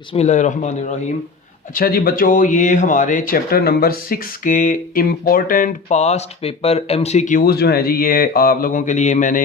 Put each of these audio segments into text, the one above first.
बिस्मिल्लाहिर्रहमानिर्रहीम। अच्छा जी बच्चों, ये हमारे चैप्टर नंबर 6 के इम्पोर्टेंट पास्ट पेपर एमसीक्यूज़ जो हैं जी, ये आप लोगों के लिए मैंने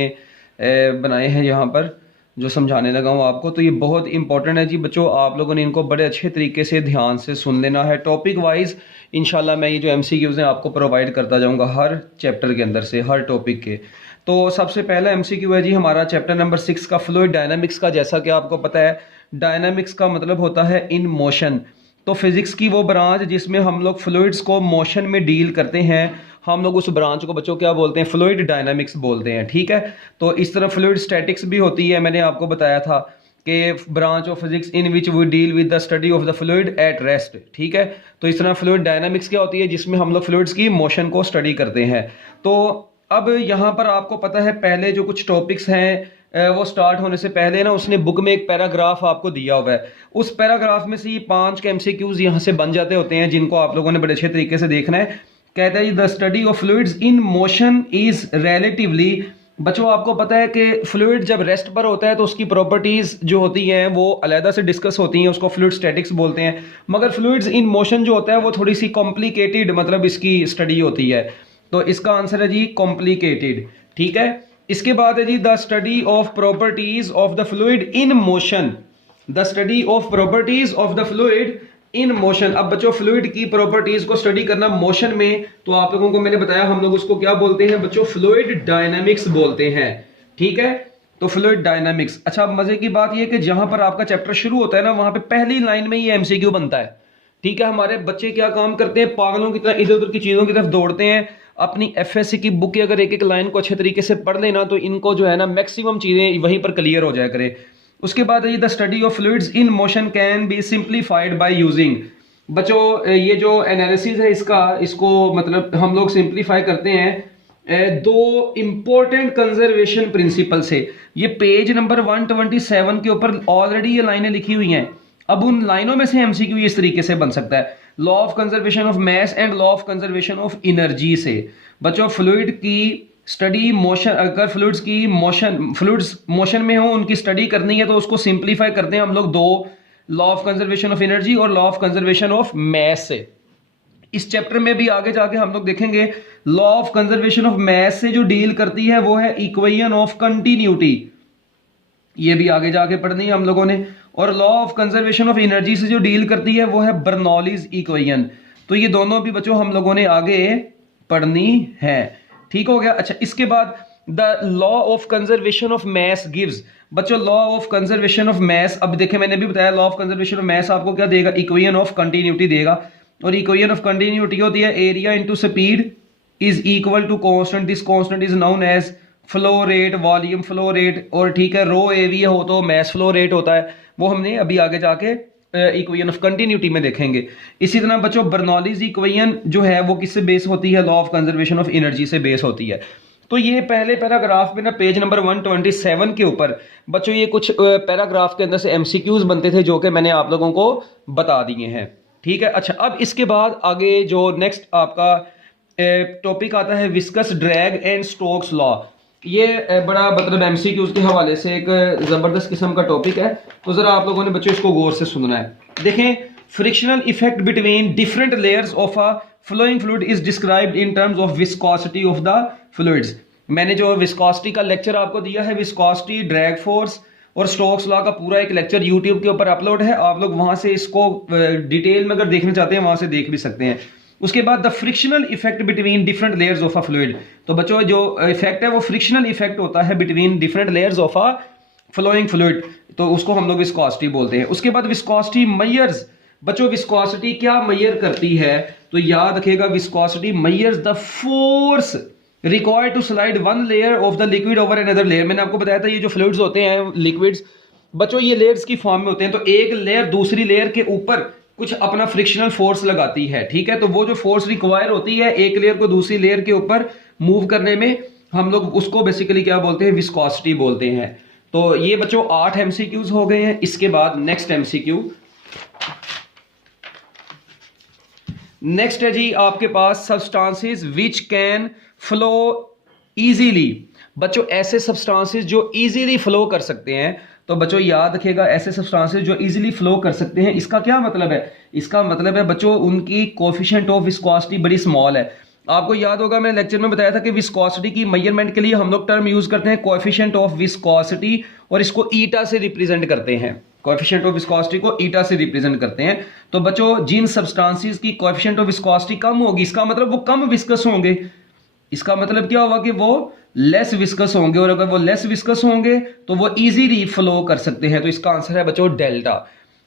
बनाए हैं यहाँ पर, जो समझाने लगा हूँ आपको। तो ये बहुत इंपॉर्टेंट है जी बच्चों, आप लोगों ने इनको बड़े अच्छे तरीके से ध्यान से सुन लेना है। टॉपिक वाइज इंशाल्लाह मैं ये जो एमसीक्यूज़ हैं आपको प्रोवाइड करता जाऊँगा हर चैप्टर के अंदर से, हर टॉपिक के। तो सबसे पहला एमसीक्यू है जी हमारा चैप्टर नंबर 6 का, फ्लूइड डायनामिक्स का। जैसा कि आपको पता है, डायनामिक्स का मतलब होता है इन मोशन। तो फिजिक्स की वो ब्रांच जिसमें हम लोग फ्लूइड्स को मोशन में डील करते हैं, हम लोग उस ब्रांच को बच्चों क्या बोलते हैं? फ्लूइड डायनामिक्स बोलते हैं। ठीक है, तो इस तरह फ्लूइड स्टैटिक्स भी होती है। मैंने आपको बताया था कि branch of physics in which we deal with the study of the fluid at rest. ठीक है, तो इस तरह फ्लूइड डायनामिक्स क्या होती है? जिसमें हम लोग फ्लूइड्स की मोशन को स्टडी करते हैं। तो अब यहाँ पर आपको पता है, पहले जो कुछ टॉपिक्स हैं वो स्टार्ट होने से पहले ना उसने बुक में एक पैराग्राफ आपको दिया हुआ है। उस पैराग्राफ में से ये 5 के एमसीक्यूज यहाँ से बन जाते होते हैं, जिनको आप लोगों ने बड़े अच्छे तरीके से देखना है। कहता है the study of fluids in motion is relatively. बच्चों आपको पता है कि फ्लूइड जब रेस्ट पर होता है तो उसकी प्रॉपर्टीज जो होती हैं वो अलग से डिस्कस होती हैं, उसको फ्लूइड स्टैटिक्स बोलते हैं। मगर फ्लूइड्स इन मोशन जो होता है वो थोड़ी सी कॉम्प्लिकेटेड मतलब इसकी स्टडी होती है। तो इसका आंसर है जी कॉम्प्लिकेटेड। ठीक है, इसके बाद है जी the study of properties of the fluid in motion. The study of properties of the fluid in motion. अब बच्चों फ्लूइड की प्रॉपर्टीज को स्टडी करना मोशन में, तो आप लोगों को मैंने बताया हम लोग उसको क्या बोलते हैं बच्चों? फ्लूइड डायनामिक्स बोलते हैं। ठीक है, तो फ्लूइड डायनामिक्स। अच्छा, मजे की बात यह कि जहां पर आपका चैप्टर शुरू होता है ना, वहां पे पहली लाइन में ये एमसीक्यू बनता है। ठीक है, हमारे बच्चे क्या काम करते हैं? पागलों की तरह इधर उधर की चीजों की तरफ दौड़ते हैं। अपनी एफएससी की बुक की अगर एक एक लाइन को अच्छे तरीके से पढ़ लेना तो इनको जो है ना मैक्सिमम चीजें वहीं पर क्लियर हो जाया करे। उसके बाद the study of fluids in motion can be simplified by using. बच्चों ये जो एनालिसिस है इसका, इसको मतलब हम लोग सिंप्लीफाई करते हैं दो इंपॉर्टेंट कंजर्वेशन प्रिंसिपल से। ये पेज नंबर 127 के ऊपर ऑलरेडी ये लाइनें लिखी हुई हैं। अब उन लाइनों में से एमसीक्यू इस तरीके से बन सकता है, law of conservation of mass and law of conservation of energy से। बच्चों फ्लूइड की स्टडी मोशन, अगर फ्लूइड्स की फ्लूइड्स मोशन में हो, उनकी स्टडी करनी है तो उसको सिंप्लीफाई करते हैं हम लोग दो, law of conservation of energy और law of conservation of mass से। इस चैप्टर में भी आगे जाके हम लोग देखेंगे law of conservation of mass से जो डील करती है वो है इक्वेशन ऑफ कंटिन्यूटी, ये भी आगे जाके पढ़नी है हम लोगों ने। और law of conservation of energy से जो डील करती है वो है बर्नौलीज इक्वेशन। तो ये दोनों भी बच्चों हम लोगों ने आगे पढ़नी है। ठीक हो गया। अच्छा, इसके बाद the law of conservation of mass gives. बच्चों law of conservation of mass, अब देखें मैंने भी बताया law of conservation of mass आपको क्या देगा? इक्वेशन ऑफ कंटिन्यूटी देगा। और इक्वेशन ऑफ कंटिन्यूटी होती है area into speed is equal to constant. This constant is known as flow rate, volume flow rate. और ठीक है, रो एवी हो तो मैस फ्लो रेट होता है, वो हमने अभी आगे जाके इक्वेशन ऑफ कंटिन्यूटी में देखेंगे। इसी तरह बच्चों बर्नौलीज इक्वेशन जो है वो किससे बेस होती है? Law of conservation of energy से बेस होती है। तो ये पहले पैराग्राफ में ना पेज नंबर 127 के ऊपर बच्चों ये कुछ पैराग्राफ के अंदर से एमसीक्यूज बनते थे जो कि मैंने आप लोगों को बता दिए हैं। ठीक है, अच्छा अब इसके बाद आगे जो नेक्स्ट आपका टॉपिक आता है viscous drag and Stokes law. ये बड़ा मतलब एमसीक्यूज के हवाले से एक जबरदस्त किस्म का टॉपिक है, तो जरा आप लोगों ने बच्चों इसको गौर से सुनना है। देखें, frictional effect between different layers of a flowing fluid is described in terms of viscosity of the fluids. मैंने जो विस्कोसिटी का लेक्चर आपको दिया है, विस्कोसिटी, ड्रैग फोर्स और स्टोक्स लॉ का पूरा एक लेक्चर यूट्यूब के ऊपर अपलोड है, आप लोग वहां से इसको डिटेल में अगर देखना चाहते हैं वहां से देख भी सकते हैं। उसके बाद the frictional effect between different layers of a fluid. तो बच्चों जो इफेक्ट है वो फ्रिक्शनल इफेक्ट होता है between different layers of a flowing fluid, तो उसको हम लोग विस्कोसिटी बोलते हैं। उसके बाद विस्कोसिटी मेजर्स। बच्चों विस्कोसिटी क्या मेजर करती है? तो याद रखिएगा, viscosity measures the force required to slide one layer of the liquid over another layer. मैंने आपको बताया था ये जो फ्लूइड्स होते हैं लिक्विड्स, बच्चों ये लेयर्स की फॉर्म में होते हैं, तो एक लेयर दूसरी लेयर के ऊपर कुछ अपना फ्रिक्शनल फोर्स लगाती है। ठीक है, तो वो जो फोर्स रिक्वायर होती है एक लेयर को दूसरी लेयर के ऊपर मूव करने में, हम लोग उसको बेसिकली क्या बोलते हैं? विस्कोसिटी बोलते हैं। तो ये बच्चों 8 एमसीक्यूज हो गए हैं। इसके बाद नेक्स्ट एमसीक्यू, नेक्स्ट है जी आपके पास substances which can flow easily. बच्चों ऐसे सब्सटेंसेस जो इजीली फ्लो कर सकते हैं, तो बच्चों याद रखिएगा ऐसे सब्सटेंसेस जो इजीली फ्लो कर सकते हैं, इसका क्या मतलब है? इसका मतलब है बच्चों उनकी कोफिशिएंट ऑफ विस्कोसिटी बड़ी स्मॉल है। आपको याद होगा मैंने लेक्चर में बताया था कि विस्कोसिटी की मेजरमेंट के लिए हम लोग टर्म यूज करते हैं कोएफिशिएंट ऑफ विस्कोसिटी, और इसको ईटा से रिप्रेजेंट करते हैं। कोएफिशिएंट ऑफ विस्कोसिटी को ईटा से रिप्रेजेंट करते हैं। तो बच्चों जिन सब्सटेंसेस की कोएफिशिएंट ऑफ विस्कोसिटी कम होगी, इसका मतलब वो कम विस्कस होंगे। इसका मतलब क्या होगा कि वो लेस विस्कस होंगे, और अगर वो लेस विस्कस होंगे तो वो इजीली फ्लो कर सकते हैं। तो इसका आंसर है बच्चों डेल्टा।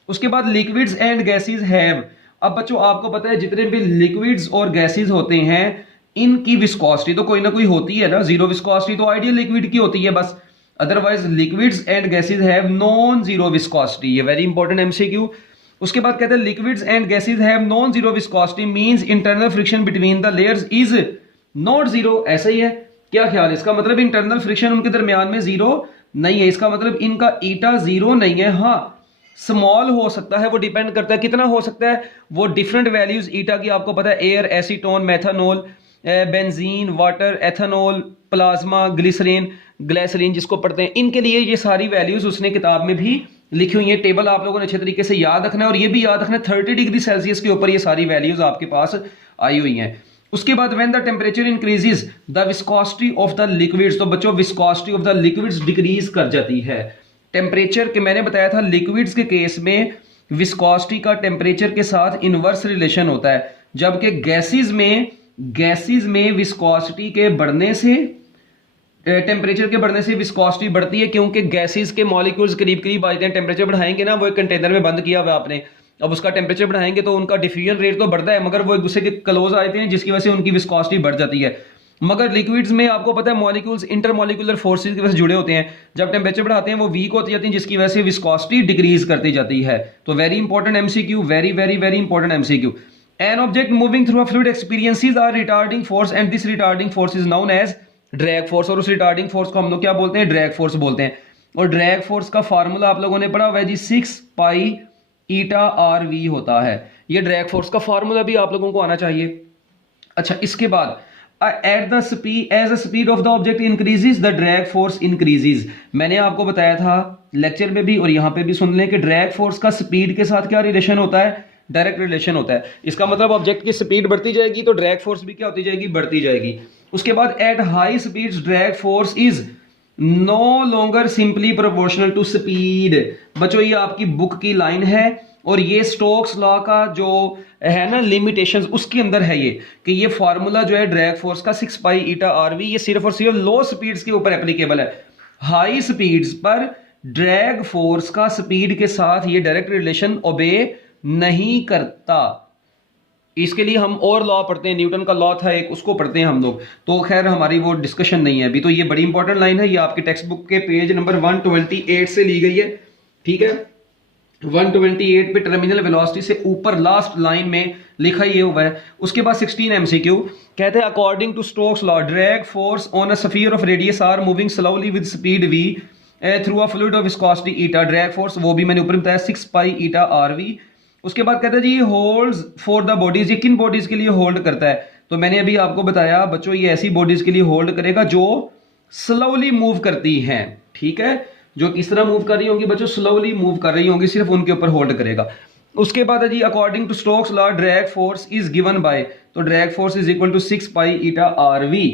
उसके बाद लिक्विड्स एंड गैसेस हैव, अब बच्चों आपको पता है जितने भी लिक्विड्स और गैसेस होते हैं इनकी विस्कोसिटी तो कोई ना कोई होती है ना, जीरो विस्कोसिटी तो आइडियल लिक्विड की होती है बस। Otherwise liquids and gases have non zero viscosity, ये वेरी इंपॉर्टेंट एमसीक्यू। उसके बाद कहते हैं liquids and gases have non zero viscosity means internal friction between the layers is not zero. ऐसा ही है, क्या ख्याल है? इसका मतलब इंटरनल फ्रिक्शन उनके दरमियान में जीरो नहीं है। इसका मतलब इनका ईटा जीरो नहीं है। हाँ स्मॉल हो सकता है, वो डिपेंड करता है कितना हो सकता है, वो डिफरेंट वैल्यूज ईटा की आपको पता है, air, acetone, methanol, benzene, water, ethanol, plasma, glycerine, glycerine जिसको पढ़ते हैं, इनके लिए ये सारी वैल्यूज उसने किताब में भी लिखी हुई है। टेबल आप लोगों ने अच्छे तरीके से याद रखना है, और ये भी याद रखना है 30 डिग्री सेल्सियस के ऊपर ये सारी वैल्यूज आपके पास आई हुई हैं। उसके बाद when the temperature increases the viscosity of the liquids, तो बच्चों viscosity of the liquids decrease कर जाती है। टेम्परेचर के मैंने बताया था लिक्विड्स के केस में विस्कोसिटी का टेम्परेचर के साथ इनवर्स रिलेशन होता है, जबकि गैसेस में विस्कोसिटी के बढ़ने से टेम्परेचर के बढ़ने से विस्कोसिटी बढ़ती है, क्योंकि गैसेस के मॉलिक्यूल्स करीब करीब आते हैं। टेम्परेचर बढ़ाएंगे ना, वो एक कंटेनर में बंद किया हुआ आपने, अब उसका टेम्परेचर बढ़ाएंगे तो उनका डिफ्यूजन रेट तो बढ़ता है, मगर वो एक दूसरे के क्लोज आते हैं जिसकी वजह से उनकी विस्कोसिटी बढ़ जाती है। मगर लिक्विड्स में आपको पता है मॉलिक्यूल्स इंटरमॉलिक्यूलर फोर्सेस की वजह से जुड़े होते हैं, जब टेम्परेचर बढ़ाते हैं वो वीक होती जाती है, जिसकी वजह से विस्कोसिटी डिक्रीज करती जाती है। तो very important MCQ, very very very important MCQ. An object moving through a fluid experiences are retarding force and this retarding force is known as drag force, और उस रिटार्डिंग फोर्स को हम लोग क्या बोलते हैं? ड्रैग फोर्स बोलते हैं। और ड्रैग फोर्स का फार्मूला आप लोगों ने पढ़ा हुआ है जी, 6 पाई ईटा आर वी होता है। ये ड्रैग फोर्स का फार्मूला भी आप लोगों को आना चाहिए। अच्छा इसके बाद at the speed as the speed of the object increases the drag force increases. मैंने आपको बताया था लेक्चर में भी और यहां पे भी सुन लें कि ड्रैग फोर्स का स्पीड के साथ क्या रिलेशन होता है? डायरेक्ट रिलेशन होता है। इसका मतलब ऑब्जेक्ट की स्पीड बढ़ती जाएगी तो ड्रैग फोर्स भी क्या होती जाएगी? बढ़ती जाएगी। उसके बाद at high speeds drag force is no longer simply proportional to speed. बच्चों ये आपकी बुक की लाइन है, और ये स्टोक्स लॉ का जो है ना लिमिटेशंस उसके अंदर है ये, कि ये फार्मूला जो है ड्रैग फोर्स का 6 पाई ईटा आर वी, ये सिर्फ और सिर्फ लो स्पीड्स के ऊपर एप्लीकेबल है। हाई स्पीड्स पर ड्रैग फोर्स का स्पीड के साथ ये डायरेक्ट रिलेशन ओबे नहीं करता। इसके लिए हम और लॉ पढ़ते हैं, न्यूटन का लॉ था एक, उसको पढ़ते हैं हम लोग, तो खैर हमारी वो डिस्कशन नहीं है अभी। तो ये बड़ी इंपॉर्टेंट लाइन है, ये आपके टेक्स्ट बुक के पेज नंबर 128 से ली गई है, ठीक है। 128 पे टर्मिनल वेलोसिटी से ऊपर लास्ट लाइन में लिखा ये हुआ है। उसके बाद 16 एमसीक्यू कहते हैं according to Stokes law drag force on a sphere of radius r moving slowly with speed v through a fluid of viscosity eta. Drag force वो भी मैंने ऊपर बताया 6 पाई ईटा आर वी। उसके बाद कहते हैं जी होल्ड्स फॉर द बॉडीज, ये किन बॉडीज के लिए होल्ड करता है? तो मैंने अभी आपको बताया बच्चों ये ऐसी बॉडीज के लिए होल्ड करेगा जो स्लोली मूव करती हैं, ठीक है। जो किस तरह मूव कर रही होंगी बच्चों? स्लोली मूव कर रही होंगी, सिर्फ उनके ऊपर होल्ड करेगा। उसके बाद है जी according to Stokes law drag force is given by, तो drag force is equal to 6 pi eta are V.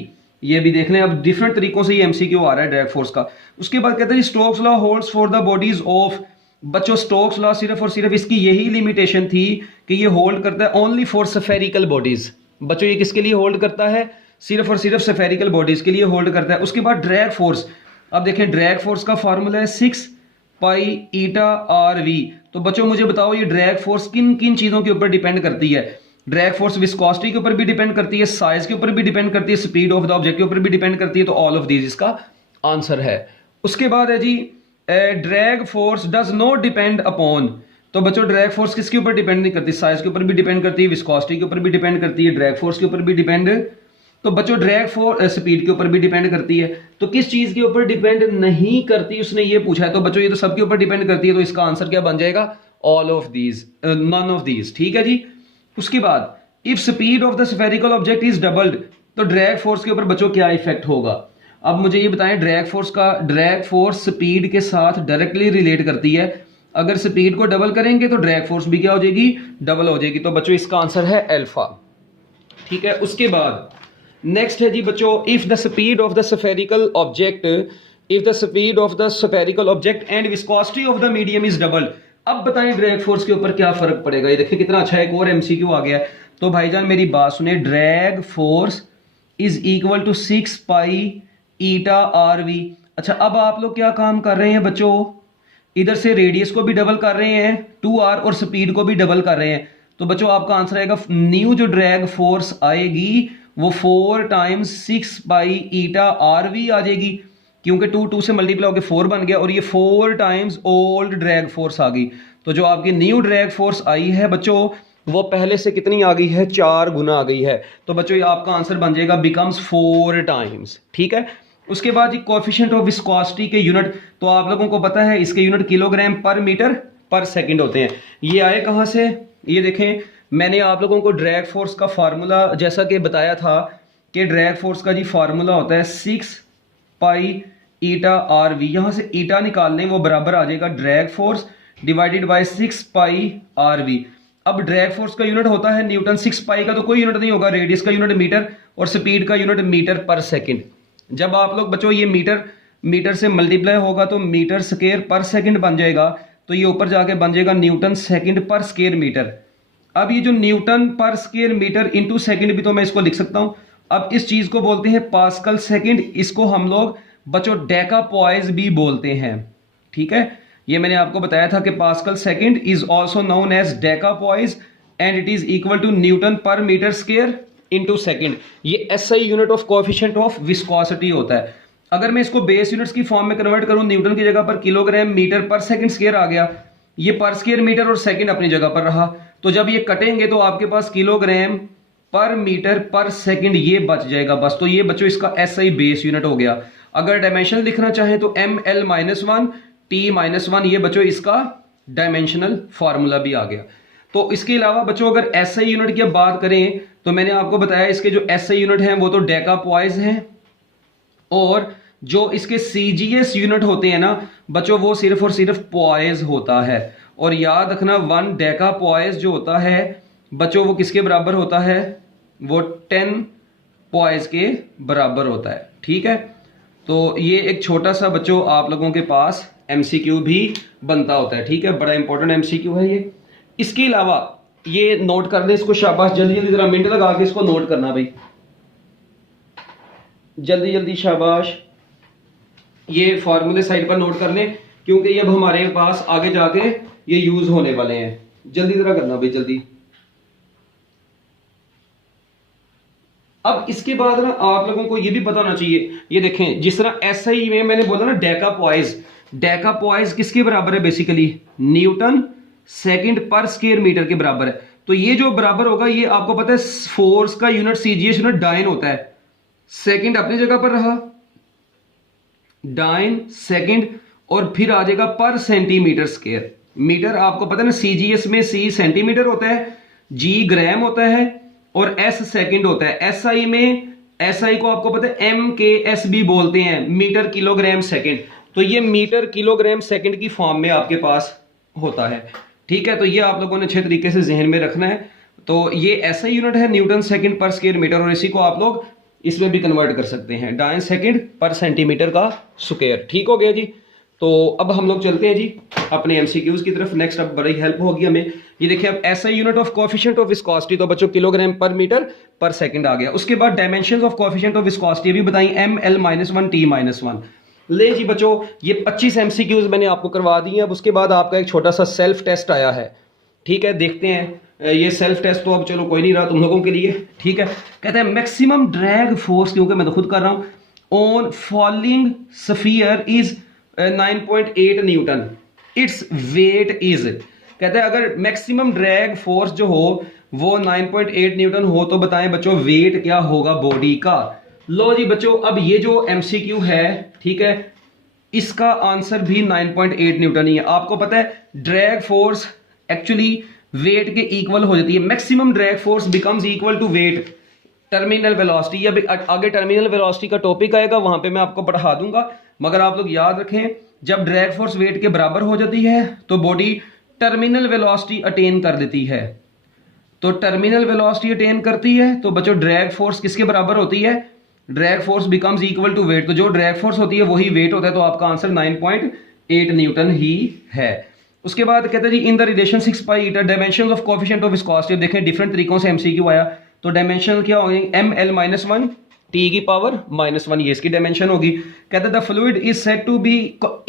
ये भी देख लें, अब डिफरेंट तरीकों से ये एमसीक्यू आ रहा है ड्रैग फोर्स का। उसके बाद कहते हैं Stokes law holds for the bodies of, बच्चों स्टोक्स लॉ सिर्फ और सिर्फ इसकी यही लिमिटेशन थी कि ये होल्ड करता है ओनली फॉर स्फेरिकल बॉडीज। बच्चों ये किसके लिए होल्ड करता है? सिर्फ और सिर्फ स्फेरिकल बॉडीज के लिए होल्ड करता है। उसके बाद ड्रैग फोर्स, अब देखें ड्रैग फोर्स का फार्मूला है 6 पाई ईटा आर वी। तो बच्चों मुझे बताओ ये ड्रैग फोर्स किन किन चीजों के ऊपर डिपेंड करती है? ड्रैग फोर्स विस्कोसिटी के ऊपर भी डिपेंड करती है, साइज के ऊपर भी डिपेंड करती है, स्पीड ऑफ द ऑब्जेक्ट के ऊपर भी डिपेंड करती है। तो ऑल ऑफ दीज इसका आंसर है। उसके बाद है जी drag force does not depend upon, तो बच्चों ड्रैग फोर्स किसके ऊपर डिपेंड नहीं करती? साइज के ऊपर भी डिपेंड करती है, विस्कोसिटी के ऊपर भी डिपेंड करती है, ड्रैग फोर्स के ऊपर भी डिपेंड, तो बच्चों ड्रैग फोर्स स्पीड के ऊपर भी डिपेंड करती है। तो किस चीज के ऊपर डिपेंड नहीं करती उसने ये पूछा है, तो बच्चों ये तो सबके ऊपर डिपेंड करती है। तो इसका आंसर क्या बन जाएगा? All of these, none of these, ठीक है जी। उसके बाद if speed of the spherical object is doubled, तो ड्रैग फोर्स के ऊपर बच्चों क्या इफेक्ट होगा? अब मुझे ये बताएं, ड्रैग फोर्स स्पीड के साथ डायरेक्टली रिलेट करती है। अगर स्पीड को डबल करेंगे तो ड्रैग फोर्स भी क्या हो जाएगी, डबल हो जाएगी। तो बच्चों इसका आंसर है अल्फा। ठीक है, उसके बाद नेक्स्ट है जी बच्चों, if the speed of the spherical object and viscosity of the medium is double. अब बताएं ड्रैग फोर्स के ऊपर क्या फर्क पड़ेगा। ये देखिए कितना अच्छा एक और एमसीक्यू आ गया है। तो भाईजान मेरी बात सुने, drag force is equal to 6 pi eta are v. अच्छा, अब आप लोग क्या काम कर रहे हैं बच्चों, इधर से रेडियस को भी डबल कर रहे हैं 2r और स्पीड को भी डबल कर रहे हैं। तो बच्चों आपका आंसर आएगा, न्यू जो ड्रैग फोर्स आएगी वो 4 times 6 by eta are v आ जाएगी, क्योंकि 2 से मल्टीप्लाई होकर 4 बन गया और ये 4 टाइम्स ओल्ड ड्रैग फोर्स आ गई। तो जो आपकी न्यू ड्रैग फोर्स आई है बच्चों वो पहले से कितनी आ गई है, 4 गुना आ गई है। तो बच्चों ये आपका आंसर बन जाएगा बिकम्स 4 टाइम्स। ठीक है, उसके बाद कोएफिशिएंट ऑफ विस्कोसिटी के यूनिट, तो आप लोगों को पता है इसके यूनिट किलोग्राम पर मीटर पर सेकंड होते हैं। ये आए कहाँ से, ये देखें, मैंने आप लोगों को ड्रैग फोर्स का फार्मूला जैसा कि बताया था कि ड्रैग फोर्स का जी फार्मूला होता है 6 पाई ईटा आर वी। यहाँ से ईटा निकाल लें, वो बराबर आ जाएगा drag force divided by 6 pi r v. अब ड्रैग फोर्स का यूनिट होता है न्यूटन, 6 पाई का तो कोई यूनिट नहीं होगा, रेडियस का यूनिट मीटर और स्पीड का यूनिट मीटर पर सेकंड। जब आप लोग बच्चों ये मीटर से मल्टीप्लाई होगा तो मीटर स्क्वायर पर सेकंड बन जाएगा, तो ये ऊपर जाके बन जाएगा न्यूटन सेकंड पर स्क्वायर मीटर। अब ये जो न्यूटन पर स्क्वायर मीटर इंटू सेकंड भी तो मैं इसको लिख सकता हूं। अब इस चीज को बोलते हैं पास्कल सेकंड, इसको हम लोग बच्चों डेकापोइज भी बोलते हैं। ठीक है, ये मैंने आपको बताया था कि pascal second is also known as decapoise and it is equal to newton per metre square into second. ये SI unit of coefficient of viscosity होता है। अगर मैं इसको बेस यूनिट्स की फॉर्म में कन्वर्ट करूं, न्यूटन की जगह पर kilogram metre per second square आ गया, ये पर स्क्वायर मीटर और सेकंड अपनी जगह पर रहा। तो जब ये कटेंगे तो आपके पास किलोग्राम पर मीटर पर सेकंड ये बच जाएगा बस। तो ये बच्चों इसका एसआई बेस यूनिट हो गया। अगर डायमेंशन लिखना चाहें तो ml-1 t-1, ये बच्चों इसका डायमेंशनल फार्मूला भी आ गया। तो इसके अलावा बच्चों अगर एसआई यूनिट की बात करें तो मैंने आपको बताया इसके जो एसआई यूनिट हैं वो तो डेकापोइज हैं, और जो इसके सीजीएस यूनिट होते हैं ना बच्चों वो सिर्फ और सिर्फ पॉइज होता है। और याद रखना 1 डेकापोइज जो होता है बच्चों वो किसके बराबर होता है, वो 10 पॉइज के बराबर होता है। ठीक है, तो ये एक छोटा सा बच्चों आप लोगों के पास एमसीक्यू भी बनता होता है। ठीक है, बड़ा इंपॉर्टेंट एमसीक्यू है ये। इसके अलावा ये नोट कर लें इसको, शाबाश, जल्दी जल्दी जरा मिनट लगा के इसको नोट करना भाई, जल्दी जल्दी शाबाश। ये फॉर्मूले साइड पर नोट कर लें क्योंकि ये अब हमारे पास आगे जाके ये यूज होने वाले हैं। जल्दी जरा करना भाई, जल्दी। अब इसके बाद ना आप लोगों को ये भी पता होना चाहिए, ये देखें जिस तरह एसआई में मैंने बोला ना डेकापोइज किसके बराबर है, बेसिकली न्यूटन सेकंड पर स्क्वायर मीटर के बराबर है। तो ये जो बराबर होगा ये आपको पता है फोर्स का यूनिट सीजीएस यूनिट डाइन होता है। सेकंड अपनी जगह पर रहा, डाइन सेकंड, और फिर आ जाएगा पर सेंटीमीटर स्क्वायर। मीटर आपको पता है ना, सीजीएस में सी सेंटीमीटर होता है, जी ग्राम होता है और एस सेकंड होता है। एसआई में, एसआई को आपको पता है MKS भी बोलते हैं, मीटर किलोग्राम सेकंड। तो ये मीटर किलोग्राम सेकंड की फॉर्म में आपके पास होता है। ठीक है, तो ये आप लोगों ने अच्छे तरीके से जहन में रखना है। तो ये ऐसा यूनिट है न्यूटन सेकंड पर स्क्वायर मीटर, और इसी को आप लोग इसमें भी कन्वर्ट कर सकते हैं, डाइन सेकंड पर सेंटीमीटर का स्क्वायर। ठीक हो गया जी। तो अब हम लोग चलते हैं जी अपने एमसीक्यूज की तरफ। नेक्स्ट अब बड़ी हेल्प होगी हमें। ये देखिए अब ऐसा unit of coefficient of viscosity, तो बच्चों किलोग्राम पर मीटर पर सेकंड आ गया। उसके बाद dimensions of coefficient of viscosity भी बताई, ml-1 t-1। ले जी बच्चों, ये 25 एमसीक्यूज मैंने आपको करवा दी हैं। अब उसके बाद आपका एक छोटा सा सेल्फ टेस्ट आया है। ठीक है, देखते हैं ये सेल्फ टेस्ट। तो अब चलो कोई नहीं रहा तुम लोगों के लिए। ठीक है, कहते हैं मैक्सिमम ड्रैग फोर्स, क्योंकि मैं तो खुद कर रहा हूं, on falling sphere is 9.8 Newton, its weight is. कहते हैं अगर मैक्सिमम ड्रैग फोर्स जो हो वो 9.8 न्यूटन हो तो बताएं बच्चों वेट क्या होगा बॉडी का। लो जी बच्चों, अब ये जो एमसीक्यू है, ठीक है, इसका आंसर भी 9.8 न्यूटन ही है। आपको पता है ड्रैग फोर्स एक्चुअली वेट के इक्वल हो जाती है। Maximum drag force becomes equal to weight terminal velocity, अभी आगे टर्मिनल वेलोसिटी का टॉपिक आएगा, वहां पे मैं आपको पढ़ा दूंगा। मगर आप लोग याद रखें, जब ड्रैग फोर्स वेट के बराबर हो जाती है तो बॉडी टर्मिनल वेलोसिटी अटेन कर लेती है। तो टर्मिनल वेलोसिटी अटेन करती है तो बच्चों ड्रैग फोर्स किसके बराबर होती है? Drag force becomes equal to weight. तो जो ड्रैग फोर्स होती है वही वेट होता है, तो आपका आंसर 9.8 न्यूटन ही है। उसके बाद कहते हैं जी in the relation 6 pi eta dimension of coefficient of viscosity. देखें डिफरेंट तरीकों से एमसीक्यू आया, तो डायमेंशन क्या होगी? ml-1 t की पावर -1, ये इसकी डायमेंशन होगी। कहते हैं the fluid is said to be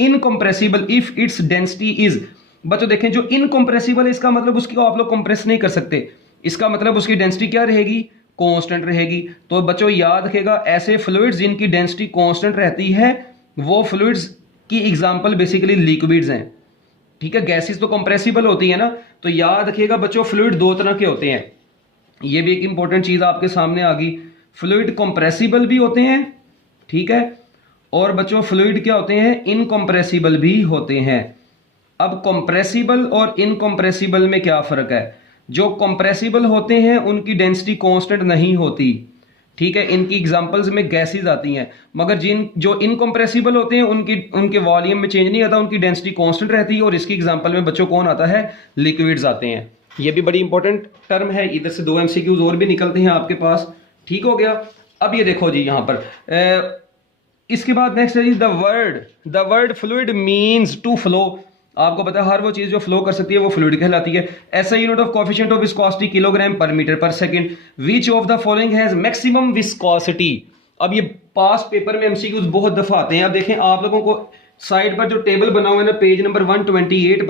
incompressible if its density is. बच्चों देखें जो इनकंप्रेसिबल है इसका मतलब उसकी आप लोग कंप्रेस नहीं कर सकते, इसका मतलब उसकी डेंसिटी क्या रहेगी? कांस्टेंट रहेगी। तो बच्चों याद रखेगा ऐसे फ्लूइड्स जिनकी डेंसिटी कांस्टेंट रहती है वो फ्लूइड्स की एग्जांपल बेसिकली लिक्विड्स हैं, ठीक है। गैसेस तो कंप्रेसिबल होती है ना, तो याद रखिएगा बच्चों फ्लूइड दो तरह के होते हैं, ये भी एक इंपॉर्टेंट चीज आपके सामने आ गई। फ्लूइड कंप्रेसिबल भी होते हैं, ठीक है, और बच्चों फ्लूइड क्या होते हैं? इनकंप्रेसिबल भी होते हैं। अब कंप्रेसिबल और इनकंप्रेसिबल में क्या फर्क है? जो कंप्रेसिबल होते हैं उनकी डेंसिटी कांस्टेंट नहीं होती, ठीक है, इनकी एग्जांपल्स में गैसेस आती हैं। मगर जो इनकंप्रेसिबल होते हैं उनके वॉल्यूम में चेंज नहीं आता, उनकी डेंसिटी कांस्टेंट रहती है, और इसकी एग्जांपल में बच्चों कौन आता है? लिक्विड्स आते हैं। ये भी बड़ी इंपॉर्टेंट टर्म है, इधर से 2 एमसीक्यूज और भी निकलते हैं आपके पास, ठीक हो गया। अब ये देखो जी यहां पर इसके बाद नेक्स्ट है जी the word fluid means to flow. आपको पता है हर वो चीज जो फ्लो कर सकती है वो फ्लूइड कहलाती है। ऐसा unit of coefficient of viscosity kilogram पर metre per second. Which of the following has maximum viscosity. अब ये पास पेपर में एमसीक्यूज बहुत दफा आते हैं। अब देखें आप लोगों को साइड पर जो टेबल बना हुआ है ना, पेज नंबर 128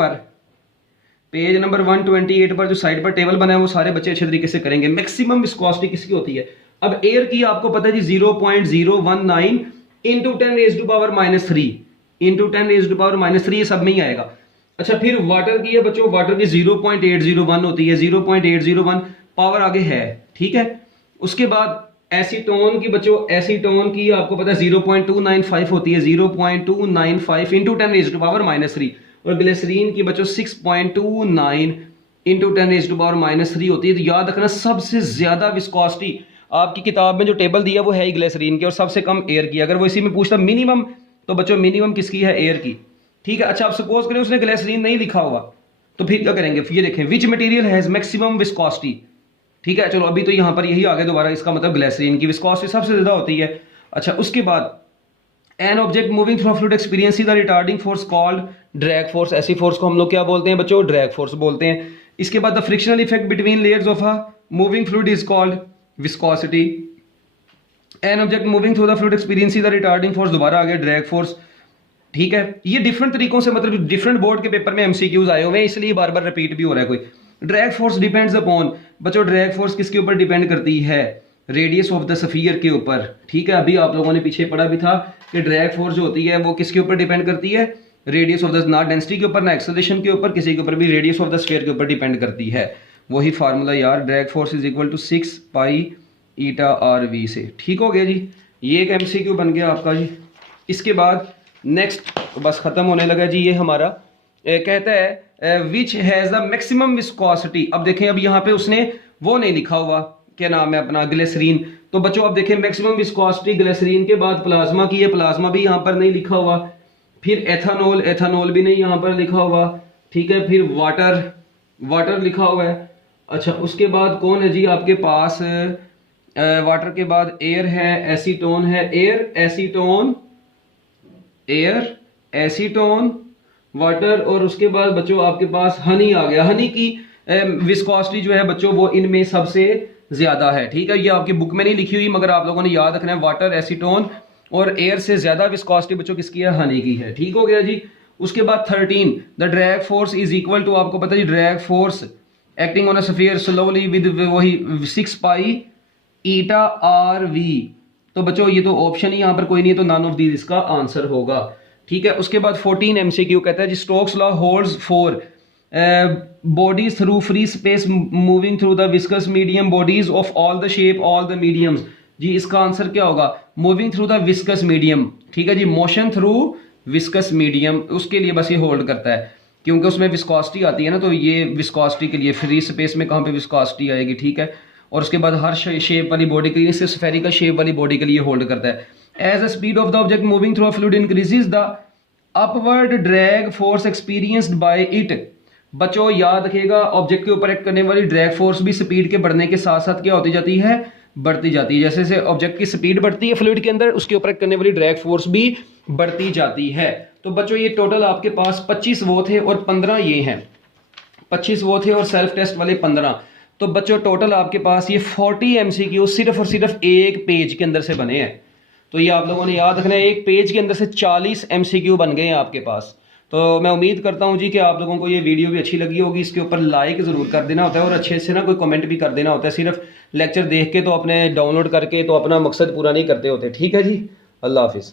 पर जो साइड पर टेबल बना है वो सारे बच्चे अच्छे तरीके से करेंगे। मैक्सिमम विस्कोसिटी किसकी होती है? अब एयर की आपको पता है जी 0.019 into 10 raise to power -3 into 10 raise to power -3, ये सब में ही आएगा। अच्छा फिर वाटर की है बच्चों, वाटर की 0.801 होती है, 0.801 पावर आगे है, ठीक है। उसके बाद एसीटोन की बच्चों, एसीटोन की आपको पता है 0.295 होती है, 0.295 इंटू 10 रेज़ टू पावर -3। और ग्लिसरीन की बच्चों 6.29 इंटू 10 रेज़ टू पावर -3 होती है। तो याद रखना सबसे ज्यादा विस्कोसिटी आपकी किताब में जो टेबल दिया वो है ग्लिसरीन की, और सबसे कम एयर की। अगर वो इसी में पूछता मिनिमम, तो बच्चों मिनिमम किसकी है? एयर की, ठीक है। अच्छा आप सपोज करें उसने ग्लिसरीन नहीं लिखा हुआ, तो फिर क्या करेंगे? ये देखें which material has maximum viscosity, ठीक है। चलो अभी तो यहां पर यही आ गया दोबारा, इसका मतलब ग्लिसरीन की विस्कोसिटी सबसे ज्यादा होती है। अच्छा उसके बाद N object moving through fluid experience the retarding force called drag force. ऐसी फोर्स को हम लोग क्या बोलते हैं बच्चों? ड्रैग फोर्स बोलते हैं। इसके बाद the frictional effect between layers of a moving fluid is called viscosity. N object moving through the fluid experience the retarding force, दोबारा आ गया ड्रैग फोर्स, ठीक है। ये डिफरेंट तरीकों से मतलब डिफरेंट बोर्ड के पेपर में एमसीक्यूज आए हुए हैं, इसलिए बार बार रिपीट भी हो रहा है कोई। ड्रैग फोर्स डिपेंड्स अपॉन, बच्चों ड्रैग फोर्स किसके ऊपर डिपेंड करती है? रेडियस ऑफ द स्फीयर के ऊपर, ठीक है। अभी आप लोगों ने पीछे पढ़ा भी था कि ड्रैग फोर्स जो होती है वो किसके ऊपर डिपेंड करती है? रेडियस ऑफ द, ना डेंसिटी के ऊपर ना एक्सेलरेशन के ऊपर, किसी के ऊपर भी रेडियस ऑफ द स्फीयर के ऊपर डिपेंड करती है। वही फार्मूला यार, drag force is equal to 6 pi eta are v से, ठीक हो गया जी। ये एक एमसीक्यू बन गया आपका जी। इसके बाद नेक्स्ट बस खत्म होने लगा जी ये हमारा। कहता है which has the maximum viscosity. अब देखें अब यहाँ पे उसने वो नहीं लिखा हुआ, क्या नाम है अपना? ग्लिसरीन। तो बच्चों अब देखें मैक्सिमम विस्कोसिटी ग्लिसरीन के बाद प्लाज्मा की है, प्लाज्मा भी यहाँ पर नहीं लिखा हुआ। फिर एथानॉल, एथानॉल भी नहीं यहाँ पर लिखा हुआ, ठीक है। फिर वाटर, वाटर लिखा हुआ है। अच्छा उसके बाद कौन है जी आपके पास? वाटर के बाद एयर है, एसीटोन है, air acetone, air acetone water, और उसके बाद बच्चों आपके पास हनी आ गया। हनी की विस्कोसिटी जो है बच्चों वो इनमें सबसे ज्यादा है, ठीक है। ये आपकी बुक में नहीं लिखी हुई मगर आप लोगों ने याद रखना है, वाटर एसीटोन और एयर से ज्यादा विस्कोसिटी बच्चों किसकी है? हनी की है, ठीक हो गया जी। उसके बाद 13 the drag force is equal to, आपको पता है drag force acting on a sphere slowly with वही 6 पाई ईटा आर वी। तो बच्चों ये तो ऑप्शन ही यहाँ पर कोई नहीं है, तो नन ऑफ दीज इसका आंसर होगा, ठीक है। उसके बाद 14 एमसीक्यू कहता है जी Stokes law holds for bodies through free space moving through the viscous medium bodies of all the shape all the mediums। जी इसका आंसर क्या होगा? Moving through the viscous medium, ठीक है जी। मोशन थ्रू विस्कस मीडियम, उसके लिए बस ये hold करता है क्योंकि उसमें विस्कोसिटी आती है ना, तो ये विस्कोसिटी के लिए फ्री स्पेस में कहाँ पे विस्कोसिटी आएगी, ठीक है। और उसके बाद हर शेप वाली बॉडी के लिए, सिर्फ स्फेरिकल शेप वाली बॉडी के लिए होल्ड करता है। As the speed of the object moving through a fluid increases the upward drag force experienced by it. बच्चों याद रखिएगा, ऑब्जेक्ट के ऊपर एक्ट करने वाली ड्रैग फोर्स भी स्पीड के बढ़ने के साथ साथ क्या होती जाती है, बढ़ती जाती है। जैसे जैसे ऑब्जेक्ट की स्पीड बढ़ती है फ्लूइड के अंदर, उसके ऊपर एक्ट करने वाली ड्रैग फोर्स भी बढ़ती जाती है। तो बच्चों ये टोटल आपके पास 25 वो थे और 15 ये हैं, 25 वो थे और सेल्फ टेस्ट वाले 15। तो बच्चों टोटल आपके पास ये 40 MCQ सिर्फ और सिर्फ एक पेज के अंदर से बने हैं। तो ये आप लोगों ने याद रखना है, एक पेज के अंदर से 40 MCQ बन गए हैं आपके पास। तो मैं उम्मीद करता हूँ जी कि आप लोगों को ये वीडियो भी अच्छी लगी होगी। इसके ऊपर लाइक ज़रूर कर देना होता है और अच्छे से ना कोई कमेंट भी कर देना होता है। सिर्फ लेक्चर देख के तो अपने डाउनलोड करके तो अपना मकसद पूरा नहीं करते होते। ठीक है जी, अल्लाह हाफिज़।